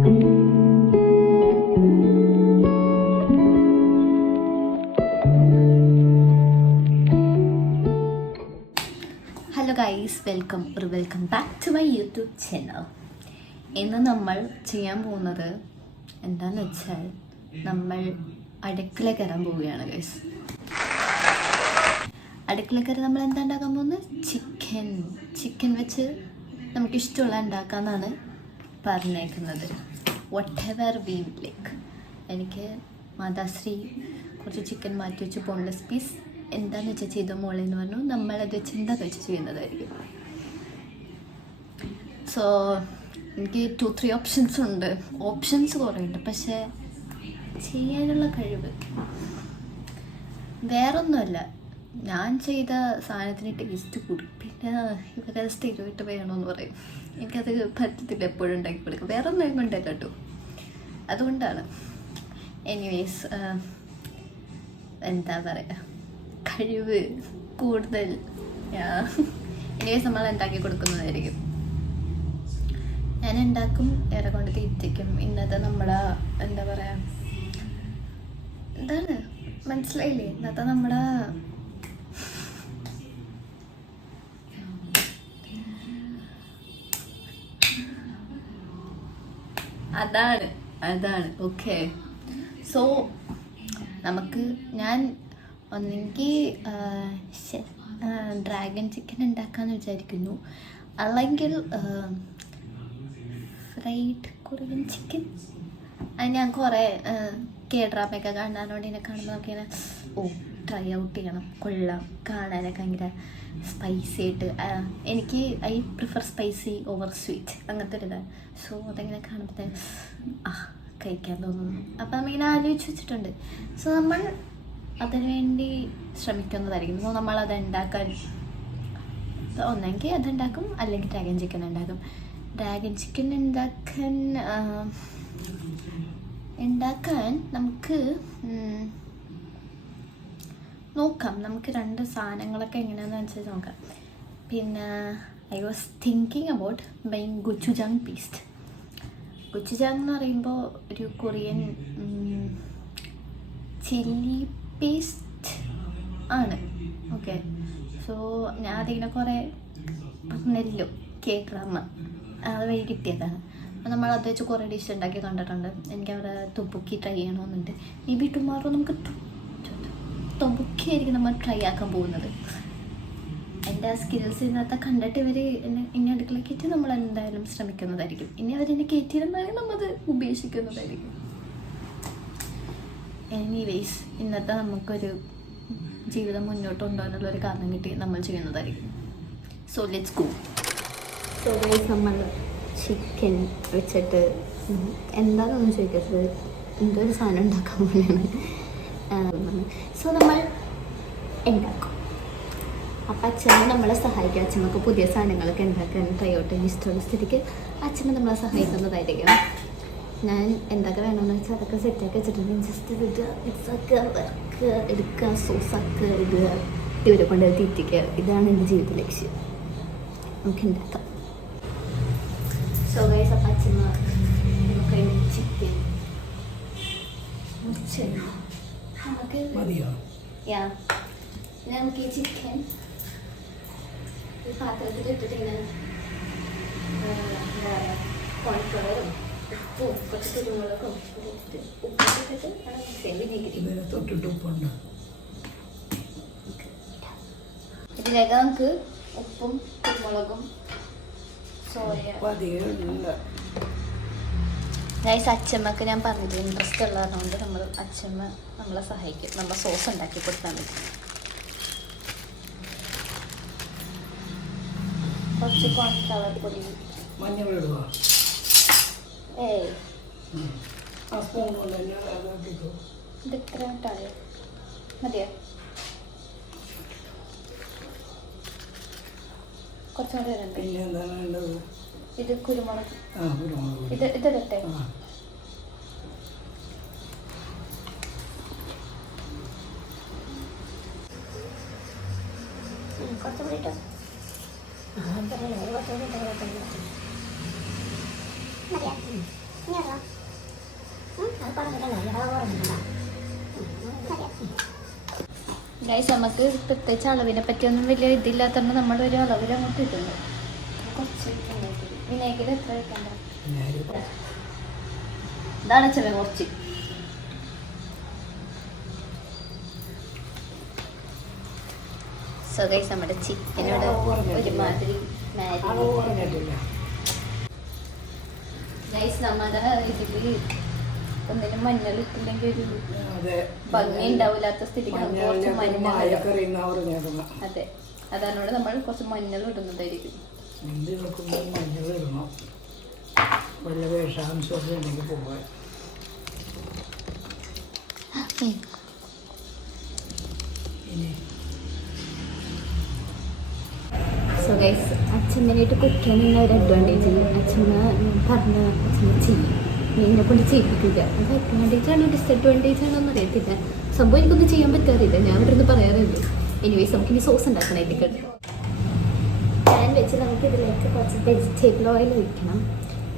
Hello guys, welcome back to my YouTube channel. ഇന്ന് നമ്മൾ ചെയ്യാൻ പോകുന്നത് എന്താണെന്ന് വെച്ചാൽ നമ്മൾ അടുക്കള കയറാൻ പോവുകയാണ് ഗൈസ്. അടുക്കള കയറി നമ്മൾ എന്താ ഉണ്ടാക്കാൻ പോകുന്നത്? ചിക്കൻ വെച്ച് നമുക്കിഷ്ടമുള്ള ഉണ്ടാക്കാമെന്നാണ് പറഞ്ഞേക്കുന്നത്. വട്ട് എവർ വി ലൈക്ക്. എനിക്ക് മാതാശ്രീ കുറച്ച് ചിക്കൻ മാറ്റി വെച്ച് ബോൺലെസ് പീസ് എന്താണെന്ന് വെച്ചാൽ ചെയ്ത മോളെ എന്ന് പറഞ്ഞു. നമ്മളത് വെച്ച് എന്താണെന്ന് വെച്ച് ചെയ്യുന്നതായിരിക്കും. സോ എനിക്ക് 2-3 ഓപ്ഷൻസ് ഉണ്ട്. ഓപ്ഷൻസ് കുറേ ഉണ്ട്, പക്ഷേ ചെയ്യാനുള്ള കഴിവ് വേറൊന്നുമല്ല. ഞാൻ ചെയ്ത സാധനത്തിന് ടേസ്റ്റ് കൂടും. പിന്നെ ഇവരത് സ്ഥിരമായിട്ട് വേണമെന്ന് പറയും. എനിക്കത് പറ്റത്തില്ല എപ്പോഴും ഉണ്ടാക്കി കൊടുക്കും. വേറെ ഒന്നും കൊണ്ടല്ല കേട്ടോ, അതുകൊണ്ടാണ്. എനിവേസ്, എന്താ പറയുക, കഴിവ് കൂടുതൽ എനിവേസ് നമ്മൾ ഉണ്ടാക്കി കൊടുക്കുന്നതായിരിക്കും. ഞാൻ ഉണ്ടാക്കും, ഏറെ കൊണ്ട് തീറ്റിക്കും. ഇന്നത്തെ നമ്മുടെ എന്താ പറയുക, എന്താണ് മനസ്സിലായില്ലേ? ഇന്നത്തെ നമ്മുടെ അതാണ് ഓക്കെ. സോ നമുക്ക് ഞാൻ ഒന്നെങ്കിൽ ഡ്രാഗൺ ചിക്കൻ ഉണ്ടാക്കാമെന്ന് വിചാരിക്കുന്നു, അല്ലെങ്കിൽ ഫ്രൈഡ് കൊറിയൻ ചിക്കൻ. അത് ഞാൻ കുറേ കേഡ്രാമയൊക്കെ കാണാനോട് ഇതിനെ കാണുമ്പോൾ നമുക്കിങ്ങനെ ട്രൈ ഔട്ട് ചെയ്യണം, കൊള്ളാം, കാണാനൊക്കെ ഭയങ്കര സ്പൈസി ആയിട്ട്. എനിക്ക് I prefer spicy over sweet, അങ്ങനത്തെ ഒരു ഇതാണ്. സോ അതെങ്ങനെ കാണുമ്പോഴത്തേക്ക് കഴിക്കാൻ തോന്നുന്നു. അപ്പം നമ്മളിങ്ങനെ ആലോചിച്ച് വെച്ചിട്ടുണ്ട്. സോ നമ്മൾ അതിനുവേണ്ടി ശ്രമിക്കുന്നതായിരിക്കും. സോ നമ്മളത് ഉണ്ടാക്കാൻ ഒന്നെങ്കിൽ അതുണ്ടാക്കും, അല്ലെങ്കിൽ ഡ്രാഗൺ ചിക്കൻ ഉണ്ടാക്കും. ഡ്രാഗൺ ചിക്കൻ ഉണ്ടാക്കാൻ നമുക്ക് നോക്കാം. നമുക്ക് 2 സാധനങ്ങളൊക്കെ എങ്ങനെയാണെന്ന് വെച്ചാൽ നോക്കാം. പിന്നെ I was thinking about buying gochujang paste. Gochujang എന്ന് പറയുമ്പോൾ ഒരു കൊറിയൻ ചില്ലി പേസ്റ്റ് ആണ്. ഓക്കെ, സോ ഞാൻ അതിങ്ങനെ കുറേ പറഞ്ഞല്ലോ, കേഡ്രാമ അത് വഴി കിട്ടിയതാണ്. അപ്പോൾ നമ്മൾ അത് വെച്ച് കുറേ ഡിഷ് ഉണ്ടാക്കി കണ്ടിട്ടുണ്ട്. എനിക്ക് അവിടെ തൊബുക്കി ട്രൈ ചെയ്യണമെന്നുണ്ട്. മേ ബി ടുമാറോ നമുക്ക് തൊബുക്കി ആയിരിക്കും നമ്മൾ ട്രൈ ആക്കാൻ പോകുന്നത്. എൻ്റെ ആ സ്കിൽസ് ഇതിനകത്ത് കണ്ടിട്ട് ഇവർ എന്നെ അടുക്കള കയറ്റി നമ്മൾ എന്തായാലും ശ്രമിക്കുന്നതായിരിക്കും. ഇനി അവരെന്നെ കയറ്റിയിരുന്നാലും നമ്മളത് ഉപേക്ഷിക്കുന്നതായിരിക്കും. എനിവേസ്, ഇന്നത്തെ നമുക്കൊരു ജീവിതം മുന്നോട്ട് കൊണ്ടുപോകാനുള്ളൊരു കാരണം കിട്ടി നമ്മൾ ചെയ്യുന്നതായിരിക്കും. So let's go. So guys, നമ്മൾ ചിക്കൻ വെച്ചിട്ട് എന്താണെന്നൊന്നും ചോദിക്കരുത്, എന്തൊരു സാധനം ഉണ്ടാക്കാൻ പോലെയാണ്. സോ നമ്മൾ ഉണ്ടാക്കും. അപ്പം അച്ഛമ്മ നമ്മളെ സഹായിക്കും. അച്ഛമ്മക്ക് പുതിയ സാധനങ്ങളൊക്കെ ഉണ്ടാക്കാൻ ട്രൈ ഔട്ട് ചെയ്യാൻ ഇഷ്ടമുള്ള സ്ഥിതിക്ക് അച്ഛമ്മ നമ്മളെ സഹായിക്കുന്നതായിരിക്കും. ഞാൻ എന്തൊക്കെ വേണമെന്ന് വെച്ചാൽ അതൊക്കെ സെറ്റാക്കി വെച്ചിട്ടുണ്ട്. ജസ്റ്റ് ഇടുക, മിക്സാക്കുക, വറുക്കുക, എടുക്കുക, സോസാക്കുക, ഇടുക, ഇവരെ കൊണ്ട് തീറ്റിക്കുക. ഇതാണ് എൻ്റെ ജീവിത ലക്ഷ്യം. നമുക്ക് ഉണ്ടാക്കാം. സോ ഗൈസ്, അപ്പം അച്ഛമ്മ നമുക്ക് ചിക്കൻ നമുക്ക് ഈ ചിക്കൻ ഈ പാത്രത്തിൽ ഇട്ടിട്ട് ഇങ്ങനെ എന്താ പറയുക, കോൺഫ്ലവറും ഉപ്പും കുറച്ച് കുരുമുളകും ഉപ്പിട്ടിട്ട് ഇതിലേക്ക് നമുക്ക് ഉപ്പും കുരുമുളകും സോയ. ഗൈസ്, അച്ഛമ്മക്ക് ഞാൻ പറഞ്ഞത് ഇൻട്രസ്റ്റ് ഉള്ളതുകൊണ്ട് അച്ഛമ്മ നമ്മളെ സഹായിക്കും. നമ്മൾ സോസ് ഉണ്ടാക്കി കൊടുത്താൽ മതി. കുറച്ച് കോൺഫ്ലവർ പൊടി, ഇത് ഇത്ര ഇട്ടായോ? മതിയോ? കുറച്ചുകൂടെ വരണ്ടേ? ഇത് കുരുമുളക്, ഇതിടട്ടെ? കുറച്ചുകൂടി ഇട്ടോ? മതിയാ? ഗൈസ് നമുക്ക് പ്രത്യേകിച്ച് അളവിനെ പറ്റിയൊന്നും വലിയ ഇതില്ലാത്തതുകൊണ്ട് നമ്മുടെ ഒരു അളവിൽ അങ്ങോട്ട് ഇടുന്നു. കുറച്ച് വിനാഗിരി എത്ര വെക്കണ്ട? ഇതാണ് ചെറിയ കുറച്ച്. സോ ഗൈസ് നമ്മുടെ ചിക്കനോട് ഒരുമാതിരി ഗൈസ് നമ്മുടെ ഇതിൽ ഒന്നിനും മഞ്ഞൾ ഇട്ടില്ലെങ്കിൽ ഒരു ഭംഗി ഉണ്ടാവില്ലാത്ത സ്ഥിതിക്ക് കുറച്ച് മഞ്ഞൾ. അതെ, അതാണ് നമ്മൾ കുറച്ച് മഞ്ഞൾ ഇടുന്നതായിരിക്കും. സോ ഗൈസ് അച്ഛമ്മനായിട്ട് കുക്ക് ചെയ്യുന്ന ഒരു അഡ്വാൻറ്റേജ് അച്ഛമ്മ പറഞ്ഞ അച്ഛമ്മ ചെയ്യും, എന്നെ കൊണ്ട് ചെയ്യിപ്പിക്കില്ല. അത് അഡ്വാൻറ്റേജ് ആണോ ഡിസഡ്വാൻറ്റേജ് ആണോ എന്ന് അറിയത്തില്ല. സംഭവം എനിക്കൊന്നും ചെയ്യാൻ പറ്റാറില്ല, ഞാൻ ഇവിടെ നിന്ന് പറയാറുണ്ട്. എനിവേസ് നമുക്ക് ഇനി സോസ് ഉണ്ടാക്കണം. ഇതിലേക്ക് പാൻ വെച്ച് നമുക്ക് ഇതിലേക്ക് കുറച്ച് വെജിറ്റബിൾ ഓയിൽ ഒഴിക്കണം.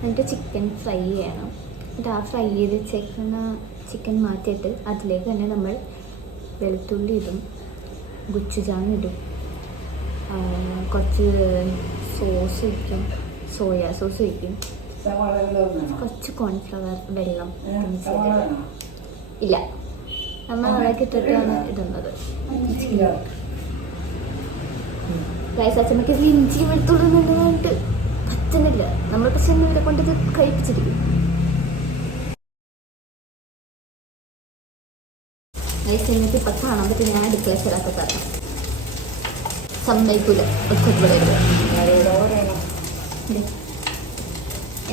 എന്നിട്ട് ചിക്കൻ ഫ്രൈ ചെയ്യണം. എന്നിട്ട് ആ ഫ്രൈ ചെയ്ത് വെച്ചേക്കുന്ന ചിക്കൻ മാറ്റിയിട്ട് അതിലേക്ക് തന്നെ നമ്മൾ വെളുത്തുള്ളി ഇടും, ഗുച്ചുജാൻ ഇടും, കുറച്ച് സോസ് ഒഴിക്കും, സോയാ സോസ് ഒഴിക്കും, കുറച്ച് കോൺഫ്ലവർ വെള്ളം ഇല്ല നമ്മൾ അതൊക്കെ ഇട്ടിട്ടാണ് ഇടുന്നത്. ഗൈസ് അച്ഛമ്മക്ക് ഇഞ്ചി വെളുത്തുള്ളി നല്ലതായിട്ട് പറ്റുന്നില്ല. നമ്മൾ പക്ഷെ ഇവിടെ കൊണ്ടിത് കഴിപ്പിച്ചിരിക്കും. ഗൈസ് എന്നിട്ട് ഇപ്പം കാണാൻ പറ്റും ഞാൻ അടുക്കള സ്ഥലത്തൊക്കെ തരണം സമ്മതിക്കൂല.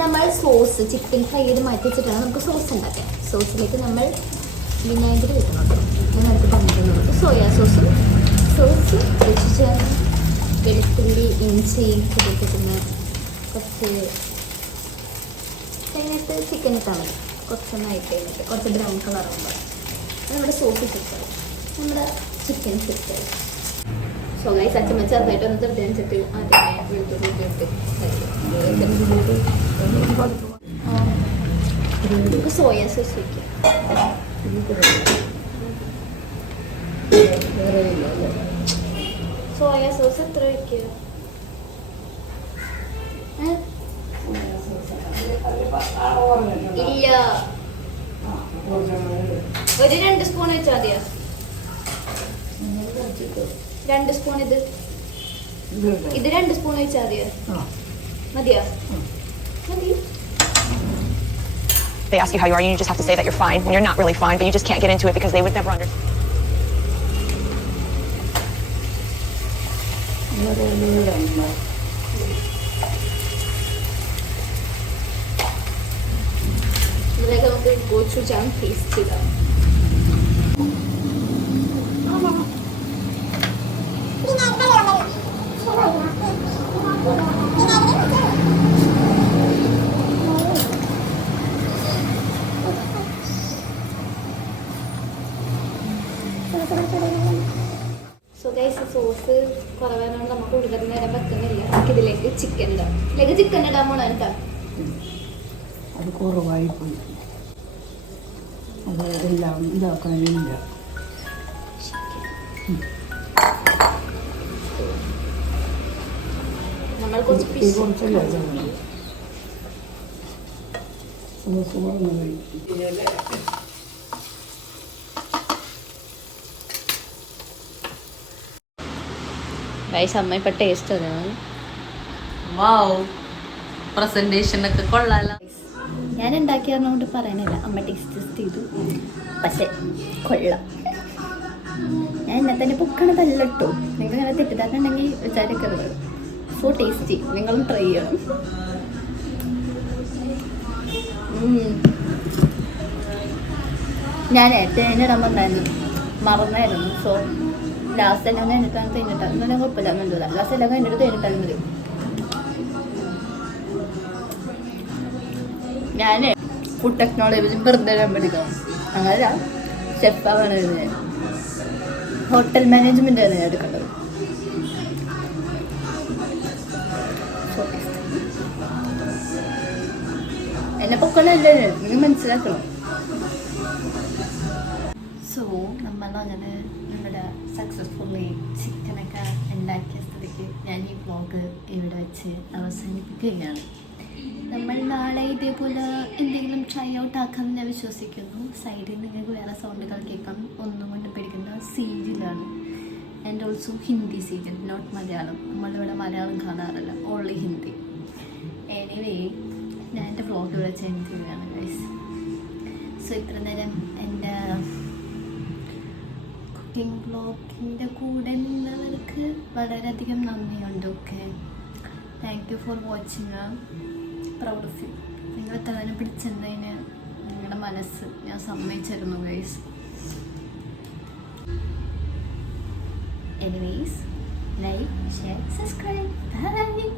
നമ്മൾ സോസ് ചിക്കൻ ഫ്രൈ ചെയ്ത് മാറ്റി വെച്ചിട്ടാണ് നമുക്ക് സോസ് ഉണ്ടാക്കാം. സോസിലേക്ക് നമ്മൾ വിനാഗിരി വെക്കുന്നുണ്ട്. ഞാൻ അടുത്ത് പറഞ്ഞിട്ടുണ്ട് സോയാ സോസും സോസ് വെച്ച് വെളുത്തുള്ളി ഇഞ്ചി പിന്നെ കുറച്ച് കഴിഞ്ഞിട്ട് ചിക്കൻ ഇട്ടാൽ മതി. കുറച്ചൊന്നായിട്ട് കഴിഞ്ഞിട്ട് കുറച്ച് ബ്രൗൺ കളർ ആകുമ്പോൾ നമ്മുടെ സോസ് ഇട്ടിട്ട് നമ്മുടെ ചിക്കൻ സെറ്റ്. സോ ഗൈസ് അച്ഛമ്മ ചെറുതായിട്ട് ഒന്ന് ചെറുതനുസരിച്ച് ആദ്യമേ വെളുത്തുള്ളി ഇട്ട് സോയാ സോസ് വയ്ക്കും. സോയാ സോസ് എത്ര വയ്ക്കുക? ഇല്ല, ഒരു 2 സ്പൂൺ വെച്ചാൽ മതിയോ? 2 സ്പൂൺ ഇത് 2 സ്പൂൺ വെച്ചാൽ മതിയോ? മതിയോ? മതി. They ask you how you are, you just have to say that you're fine when you're not really fine, but you just can't get into it because they would never understand. ഇതിലേക്ക് നമുക്ക് ഗോചുജാൻ paste ഇടാം. So guys sauce കുറവായതുകൊണ്ട് നമുക്ക് കൂടുതൽ നേരം വെക്കുന്നില്ല. നമുക്ക് ഇതിലേക്ക് ചിക്കൻ ഇടാം. ഇതിലേക്ക് ചിക്കൻ ഇടാൻ പോണ കേട്ടോ. അത് കുറവായി പോയി, അത് എല്ലാം ഇതാക്കാനില്ല. നമ്മൾ കുറച്ചല്ലേ ഗൈസ് അമ്മ ഇപ്പൊ ടേസ്റ്റ് പ്രസന്റേഷൻ ഒക്കെ കൊള്ളാലോ. ഞാൻ ഉണ്ടാക്കിയതുകൊണ്ട് പറയണില്ല, അമ്മ ടേസ്റ്റ് ചെയ്തു പക്ഷെ കൊള്ളാം. ഞാൻ എന്നെ തന്നെ പൊക്കണതല്ല കേട്ടോ. നിങ്ങൾ അങ്ങനെ തെറ്റിദ്ധാരണുണ്ടെങ്കിൽ വിചാരിക്കരുത്. സോ ടേസ്റ്റി, നിങ്ങളും ട്രൈ ചെയ്യണം. ഞാൻ തേനിടാൻ വന്നായിരുന്നു, മറന്നായിരുന്നു. സോ ലാസ്റ്റ് എല്ലാം കഴിഞ്ഞിട്ടാണ് തേനിട്ടാൽ എന്നാലും കുഴപ്പമില്ല, നല്ലതാ. ലാസ്റ്റ് എല്ലാം കഴിഞ്ഞിട്ട് തേനിട്ടാൽ മതി. ഞാൻ ഫുഡ് ടെക്നോളജി വെറുതെ പഠിക്കണം, അങ്ങനെ ഷെഫാണ്. ഹോട്ടൽ മാനേജ്മെന്റ് ആണ് ഞാൻ എടുക്കേണ്ടത്. എന്നെ പൊക്കളല്ലേ നിങ്ങൾ മനസ്സിലാക്കണം. സോ നമ്മളങ്ങനെ നമ്മുടെ സക്സസ്ഫുള്ളി ചിക്കനൊക്കെ ഉണ്ടാക്കിയ സ്ഥിതിക്ക് ഞാൻ ഈ വ്ളോഗ് ഇവിടെ വെച്ച് അവസാനിപ്പിക്കുകയാണ്. നമ്മൾ നാളെ ഇതേപോലെ എന്തെങ്കിലും ട്രൈ ഔട്ട് ആക്കാമെന്ന് ഞാൻ വിശ്വസിക്കുന്നു. സൈഡിൽ നിങ്ങൾക്ക് വേറെ സൗണ്ടുകൾ കേൾക്കാം, ഒന്നും കൊണ്ട് പേടിക്കുന്ന സീരിയലാണ്. And also Hindi serial, not Malayalam. നമ്മളിവിടെ മലയാളം കാണാറില്ല, ഓൺലി ഹിന്ദി. എനിവേ ഞാൻ എൻ്റെ വ്ളോഗ് വെച്ച് എൻഡ് ചെയ്യുകയാണ് ഗൈസ്. സോ ഇത്ര നേരം എൻ്റെ കുക്കിംഗ് വ്ളോഗിൻ്റെ കൂടെ നിന്നവർക്ക് വളരെയധികം നന്ദിയുണ്ട്. Okay, thank you for watching. Proud of you. നിങ്ങൾ തലനെ പിടിച്ചെന്നതിന് നിങ്ങളുടെ മനസ്സ് ഞാൻ സമ്മതിച്ചിരുന്നു guys. Anyways, like, share, subscribe. By.